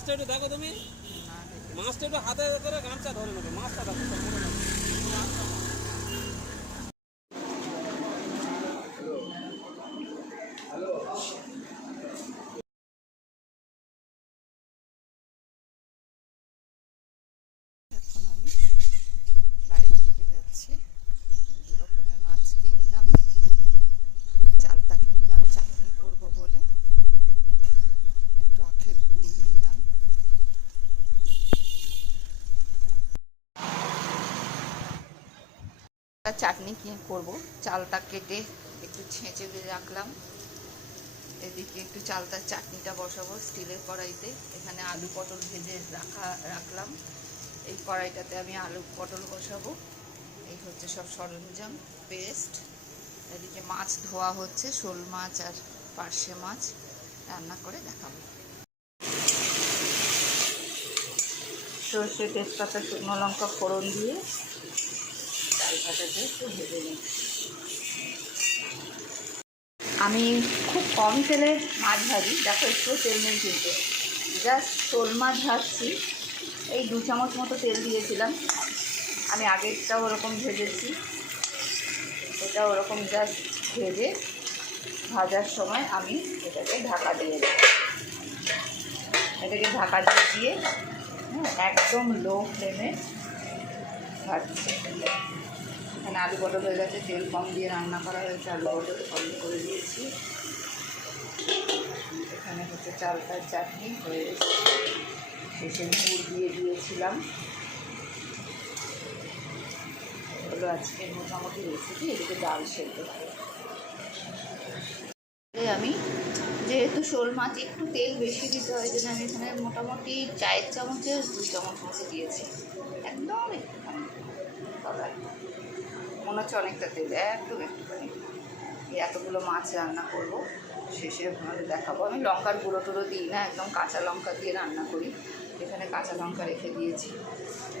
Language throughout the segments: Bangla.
মাছটা একটু দেখো তুমি, মাছটা একটু হাতে করে গামছা ধরে নেবে, মাছটা দেখো। এখন আমি বাড়ির দিকে যাচ্ছি। 2 রকমের মাছ কিনলাম, চালতা কিনলাম চাটনি করবো বলে, একটু আখের গুড় নিলাম। চাটনি করবো, চালতা কেটে একটু ছেঁচে দিয়ে রাখলাম। এদিকে একটু চালতার চাটনিটা বসাবো স্টিলের কড়াইতে। এখানে আলু পটল ভেজে রাখলাম। এই কড়াইটাতে আমি আলু পটল বসাবো। এই হচ্ছে সব সরঞ্জাম, পেস্ট। এদিকে মাছ ধোয়া হচ্ছে, শোল মাছ আর পার্শে মাছ, রান্না করে দেখাবো। সর্ষে, তেজপাতা, শুকনো লঙ্কা ফোড়ন দিয়ে চালতাটাকে একটু ভেজে নিচ্ছি। আমি খুব কম তেলে মাছ ভাজি, দেখো একটু তেল নেই কিন্তু, জাস্ট শোল মাছ ভাজছি। এই 2 চামচ মতো তেল দিয়েছিলাম। আমি আগেরটাও ওরকম ভেজেছি, এটা ওরকম জাস্ট ভেজে ভাজার সময় আমি এটাকে ঢাকা দিয়ে দেব। এটাকে ঢাকা দিয়ে একদম লো ফ্লেমে ভাজছি। এখানে আলু পটল হয়ে গেছে, তেল কম দিয়ে রান্না করা হয়েছে, আলু পটল কম করে দিয়েছি। এখানে হচ্ছে চালতার চাটনি হয়ে গেছে, শেষে গুড় দিয়ে দিয়েছিলাম। এগুলো আজকে মোটামুটি রেসিপি। এদিকে ডাল সেদ্ধ করে আমি, যেহেতু শোল মাছ একটু তেল বেশি দিতে হয়, যেন আমি এখানে মোটামুটি 4 চামচের 2 চামচ মতো দিয়েছি, একদম একটুখানি। মনে হচ্ছে অনেকটা তেল, একটুখানি। এতগুলো মাছ রান্না করব, শেষে আপনাদের দেখাবো। আমি লঙ্কার গুঁড়ো টুড়ো দিই না, একদম কাঁচা লঙ্কা দিয়ে রান্না করি। এখানে কাঁচা লঙ্কা রেখে দিয়েছি,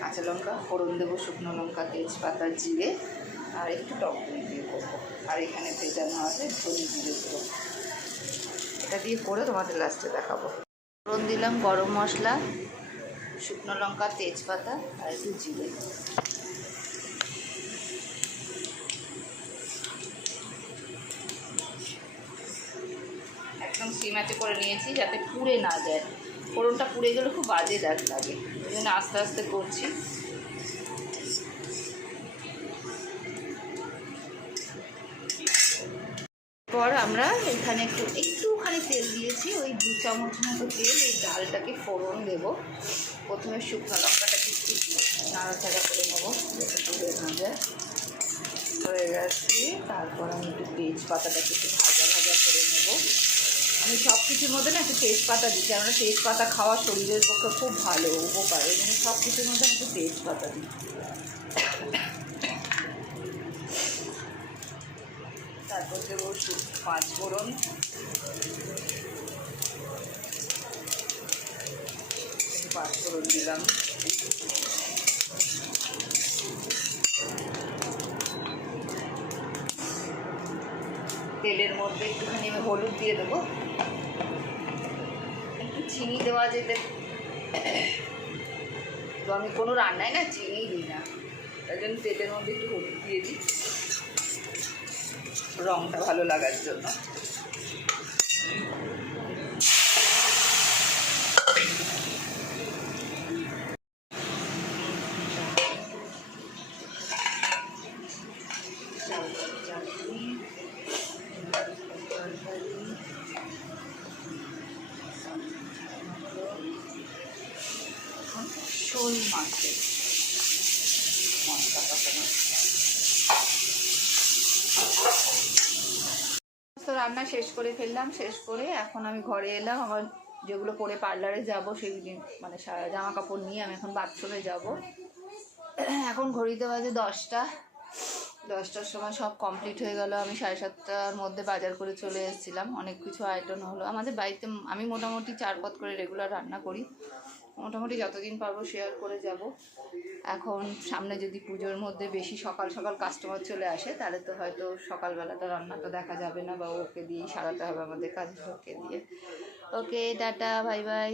কাঁচা লঙ্কা ফোড়ন দেবো, শুকনো লঙ্কা, তেজপাতা, জিরে আর একটু টক দই দিয়ে করবো। আর এখানে ভেজানো আছে ধনে জিরে গুঁড়ো, এটা দিয়ে করে তোমাদের লাস্টে দেখাবো। ফোড়ন দিলাম গরম মশলা, শুকনো লঙ্কা, তেজপাতা আর একটু জিরে। একদম সিমাতে করে নিয়েছি যাতে পুড়ে না যায়। ফোড়নটা পুড়ে গেলে খুব বাজে লাগে, ওই জন্য আস্তে আস্তে করছি। পর আমরা এখানে একটুখানি তেল দিয়েছি, ওই 2 চামচ মতো তেল। এই ডালটাকে ফোড়ন দেবো। প্রথমে শুকনো লঙ্কাটাকে একটু নাড়াচাড়া করে নেবো, যাতে পুড়ে না যায়। হয়ে গেছে, তারপর আমি একটু তেজপাতাটাকে একটু ভাজা ভাজা করে নেবো। আমি সব কিছুর মধ্যে না একটু তেজপাতা দিই, কেননা তেজপাতা খাওয়া শরীরের পক্ষে খুব ভালো, উপকার। এই জন্য সব কিছুর মধ্যে একটু তেজপাতা দিই। তারপর দেবো 5 ফোড়ন, দিলাম। তেলের মধ্যে একটুখানি আমি হলুদ দিয়ে দেবো, একটু চিনি দেওয়া যেতে। তো আমি কোনো রান্নায় না চিনি দিই না, তাই জন্য তেলের মধ্যে একটু হলুদ দিয়ে দিই, রঙটা ভালো লাগার জন্য। শোল মাছের মশলা কষানো। তো রান্না শেষ করে ফেললাম, শেষ করে এখন আমি ঘরে এলাম। আমার যেগুলো পরে পার্লারে যাব সেই মানে জামা কাপড় নিয়ে আমি এখন বাথরুমে যাব। এখন ঘড়িতে বাজে 10টার সময় সব কমপ্লিট হয়ে গেল। আমি 7:30টার মধ্যে বাজার করে চলে এসেছিলাম, অনেক কিছু আইটেম হলো। আমাদের বাড়িতে আমি মোটামুটি 4 পদ করে রেগুলার রান্না করি, মোটামুটি যতদিন পারবো শেয়ার করে যাব। এখন সামনে যদি পুজোর মধ্যে বেশি সকাল সকাল কাস্টমার চলে আসে, তাহলে তো হয়তো সকালবেলাটা রান্নাটা দেখা যাবে না, বা ওকে দিয়েই সারাতে হবে আমাদের কাজ, ওকে দিয়ে। ওকে, টাটা, বাই বাই।